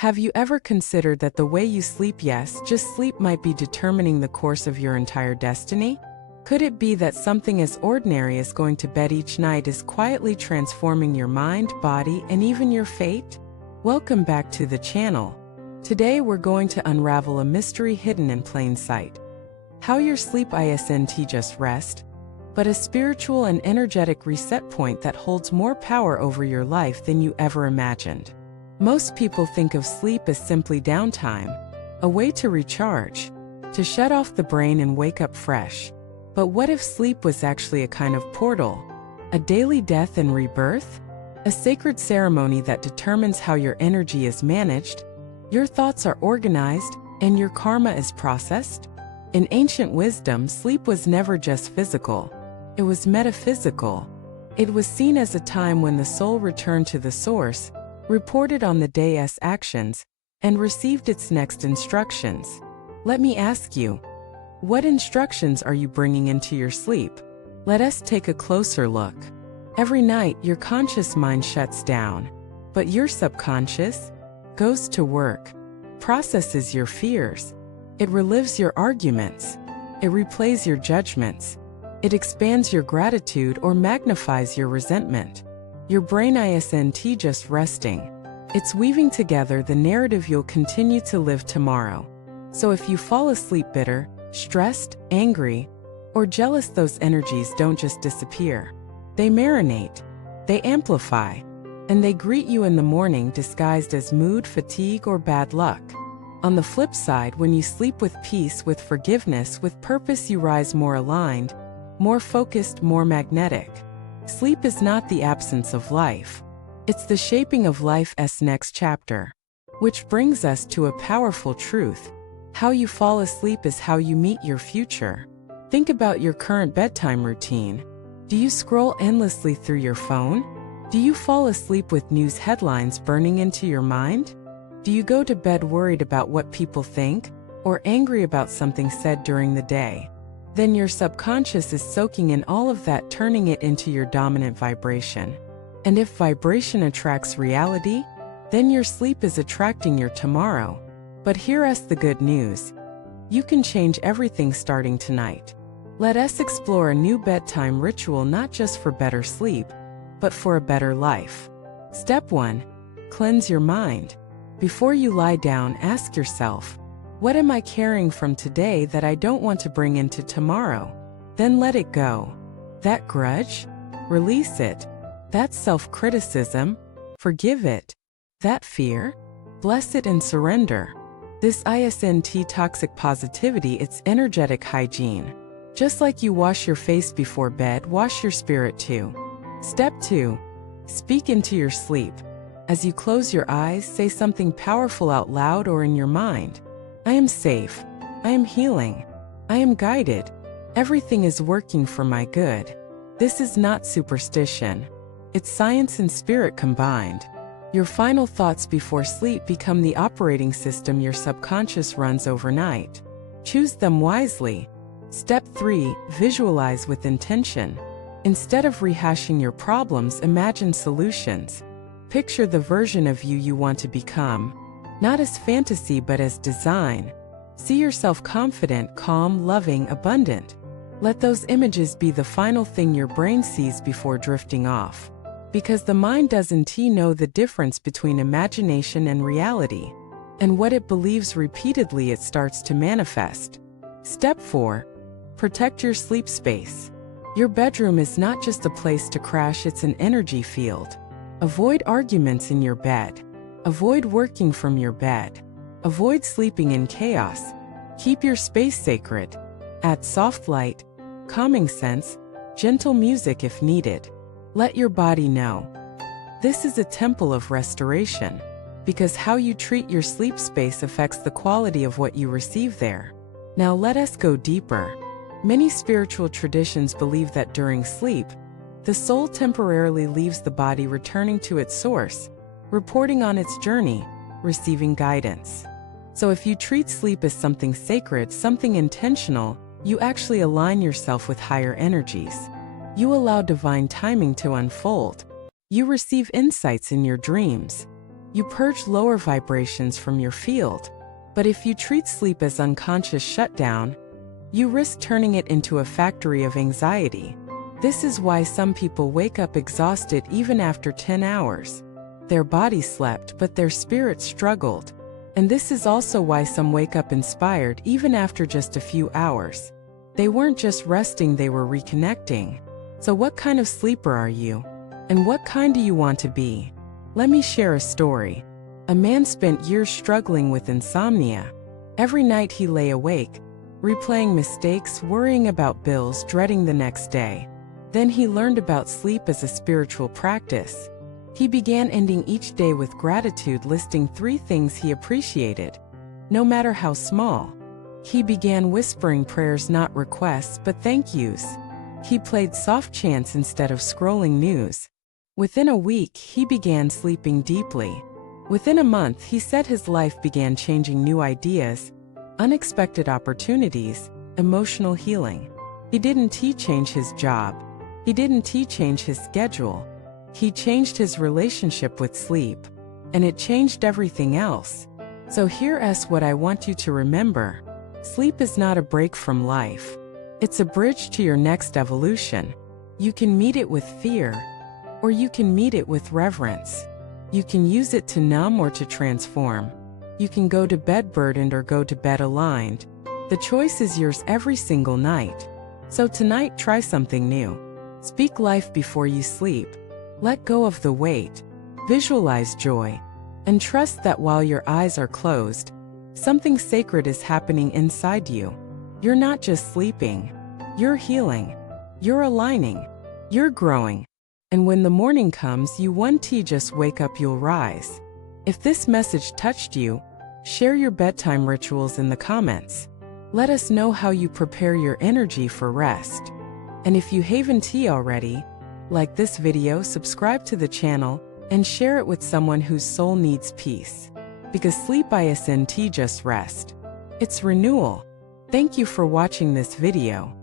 Have you ever considered that the way you sleep, yes, just sleep, might be determining the course of your entire destiny? Could it be that something as ordinary as going to bed each night is quietly transforming your mind, body, and even your fate? Welcome back to the channel. Today we're going to unravel a mystery hidden in plain sight. How your sleep isn't just rest, but a spiritual and energetic reset point that holds more power over your life than you ever imagined. Most people think of sleep as simply downtime, a way to recharge, to shut off the brain and wake up fresh. But what if sleep was actually a kind of portal, a daily death and rebirth? A sacred ceremony that determines how your energy is managed, your thoughts are organized, and your karma is processed? In ancient wisdom, sleep was never just physical. It was metaphysical. It was seen as a time when the soul returned to the source, reported on the day's actions, and received its next instructions. Let me ask you, what instructions are you bringing into your sleep? Let us take a closer look. Every night, your conscious mind shuts down, but your subconscious goes to work, processes your fears. It relives your arguments. It replays your judgments. It expands your gratitude or magnifies your resentment. Your brain isn't just resting. It's weaving together the narrative you'll continue to live tomorrow. So if you fall asleep bitter, stressed, angry, or jealous, those energies don't just disappear. They marinate, they amplify, and they greet you in the morning disguised as mood, fatigue, or bad luck. On the flip side, when you sleep with peace, with forgiveness, with purpose, you rise more aligned, more focused, more magnetic. Sleep is not the absence of life. It's the shaping of life's next chapter. Which brings us to a powerful truth. How you fall asleep is how you meet your future. Think about your current bedtime routine. Do you scroll endlessly through your phone? Do you fall asleep with news headlines burning into your mind? Do you go to bed worried about what people think, or angry about something said during the day? Then your subconscious is soaking in all of that, turning it into your dominant vibration. And if vibration attracts reality, then your sleep is attracting your tomorrow. But hear us the good news. You can change everything starting tonight. Let us explore a new bedtime ritual, not just for better sleep, but for a better life. Step 1. Cleanse your mind. Before you lie down, ask yourself, what am I carrying from today that I don't want to bring into tomorrow? Then let it go. That grudge? Release it. That self-criticism? Forgive it. That fear? Bless it and surrender. This isn't toxic positivity, it's energetic hygiene. Just like you wash your face before bed, wash your spirit too. Step 2. Speak into your sleep. As you close your eyes, say something powerful out loud or in your mind. I am safe. I am healing. I am guided. Everything is working for my good. This is not superstition. It's science and spirit combined. Your final thoughts before sleep become the operating system your subconscious runs overnight. Choose them wisely. Step 3. Visualize with intention. Instead of rehashing your problems, imagine solutions. Picture the version of you want to become. Not as fantasy, but as design. See yourself confident, calm, loving, abundant. Let those images be the final thing your brain sees before drifting off. Because the mind doesn't know the difference between imagination and reality. And what it believes repeatedly, it starts to manifest. Step 4. Protect your sleep space. Your bedroom is not just a place to crash, it's an energy field. Avoid arguments in your bed. Avoid working from your bed. Avoid sleeping in chaos. Keep your space sacred. Add soft light, calming scents, gentle music if needed. Let your body know. This is a temple of restoration, because how you treat your sleep space affects the quality of what you receive there. Now let us go deeper. Many spiritual traditions believe that during sleep, the soul temporarily leaves the body, returning to its source, reporting on its journey, receiving guidance. So if you treat sleep as something sacred, something intentional, you actually align yourself with higher energies. You allow divine timing to unfold. You receive insights in your dreams. You purge lower vibrations from your field. But if you treat sleep as unconscious shutdown, you risk turning it into a factory of anxiety. This is why some people wake up exhausted even after 10 hours. Their body slept, but their spirit struggled. And this is also why some wake up inspired even after just a few hours. They weren't just resting, they were reconnecting. So what kind of sleeper are you? And what kind do you want to be? Let me share a story. A man spent years struggling with insomnia. Every night he lay awake, replaying mistakes, worrying about bills, dreading the next day. Then he learned about sleep as a spiritual practice. He began ending each day with gratitude, listing 3 things he appreciated, no matter how small. He began whispering prayers, not requests, but thank yous. He played soft chants instead of scrolling news. Within a week, he began sleeping deeply. Within a month, he said his life began changing, new ideas, unexpected opportunities, emotional healing. He didn't change his job. He didn't change his schedule. He changed his relationship with sleep. And it changed everything else. So here's what I want you to remember. Sleep is not a break from life. It's a bridge to your next evolution. You can meet it with fear, or you can meet it with reverence. You can use it to numb or to transform. You can go to bed burdened or go to bed aligned. The choice is yours every single night. So tonight, try something new. Speak life before you sleep. Let go of the weight. Visualize joy. And trust that while your eyes are closed, something sacred is happening inside you. You're not just sleeping. You're healing. You're aligning. You're growing. And when the morning comes, you won't just wake up, you'll rise. If this message touched you, share your bedtime rituals in the comments. Let us know how you prepare your energy for rest. And if you haven't already, like this video, subscribe to the channel, and share it with someone whose soul needs peace. Because sleep isn't just rest. It's renewal. Thank you for watching this video.